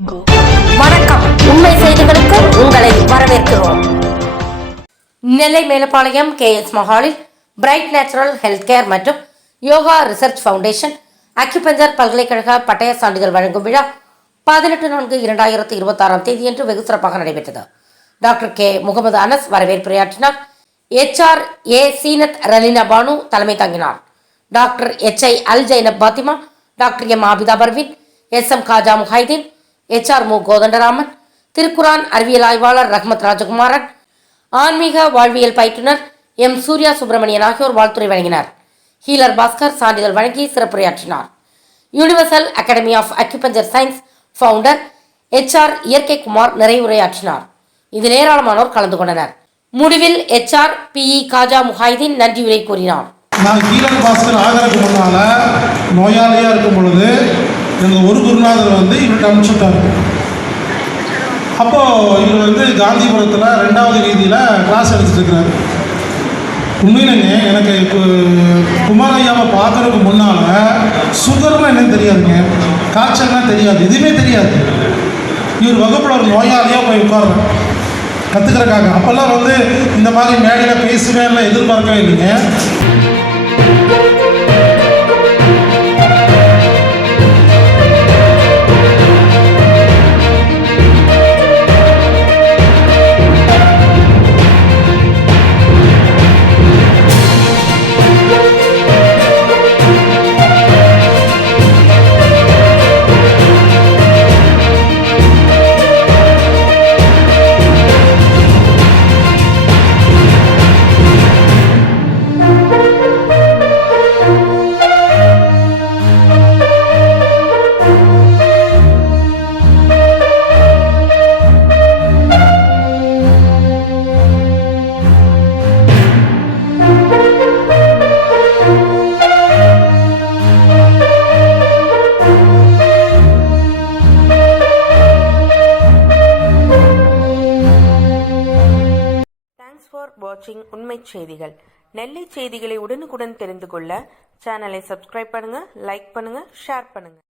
வணக்கம். உண்மை செய்திகளுக்கு உங்களை வரவேற்கிறோம். நெல்லை மேலப்பாளையம் KS மஹாலில் பிரைட் நேச்சுரல் ஹெல்த் கேர் மற்றும் யோகா ரிசர்ச் ஃபவுண்டேஷன் அக்யூபஞ்சர் பல்கலைக்கழக பட்டய சான்றிதழ் வழங்கும் விழா 18/4/2026 தேதியன்று வெகு சிறப்பாக நடைபெற்றது. Doctor K. முகமது அனஸ் வரவேற்புரையாற்றினார். HR.A. சீனத் ரலீனா பானு தலைமை தாங்கினார். Doctor HI Al Zainab Fathima, doctor M. Abida Parveen, SM Khaja Mohideen, HR மு கோதண்டராமன், திருக்குரான் அறிவியல் ஆய்வாளர் ரஹ்மத் ராஜகுமாரன், ஆன்மீக வாழ்வியல் பயிற்றுனர் M. சூர்யா சுப்பிரமணியன் ஆகியோர் வாழ்த்துரை வழங்கினார். ஹீலர் பாஸ்கர் சான்றிதழ் வழங்கி சிறப்புரையாற்றினார். Universal academy of acupuncture science founder HR இயற்கை குமார் நிறைவுரையாற்றினார். இதில் ஏராளமானோர் கலந்து கொண்டனர். முடிவில் HR PE காஜா முஹைதீன் நன்றியுரை கூறினார். நான் ஹீலர் பாஸ்கர் ஆகிறதுக்கு முன்னால் நோயாளியாக இருக்கும் பொழுது எனக்கு ஒரு குருநாதர் இவர்கிட்ட அனுப்பிச்சுட்டார். அப்போது இவர் காந்திபுரத்தில் 2வது வீதியில் கிளாஸ் எடுத்துட்டுருக்கிறார். உண்மையிலேங்க எனக்கு குமாரையாவை பார்க்கறதுக்கு முன்னால் சுகர்லாம் என்னன்னு தெரியாதுங்க, காய்ச்சல்லாம் தெரியாது, எதுவுமே தெரியாது. இவர் வகுப்பில் ஒரு நோயாளியாக போய் உட்கார்றேன் கற்றுக்கிறக்காக. அப்போல்லாம் இந்த மாதிரி மேடையில் பேசுவேன் எதிர்பார்க்கவே இல்லைங்க. வாட்சிங் உண்மை செய்திகள். நெல்லை செய்திகளை உடனுக்குடன் தெரிந்து கொள்ள சேனலை சப்ஸ்கிரைப் பண்ணுங்க, லைக் பண்ணுங்க, ஷேர் பண்ணுங்க.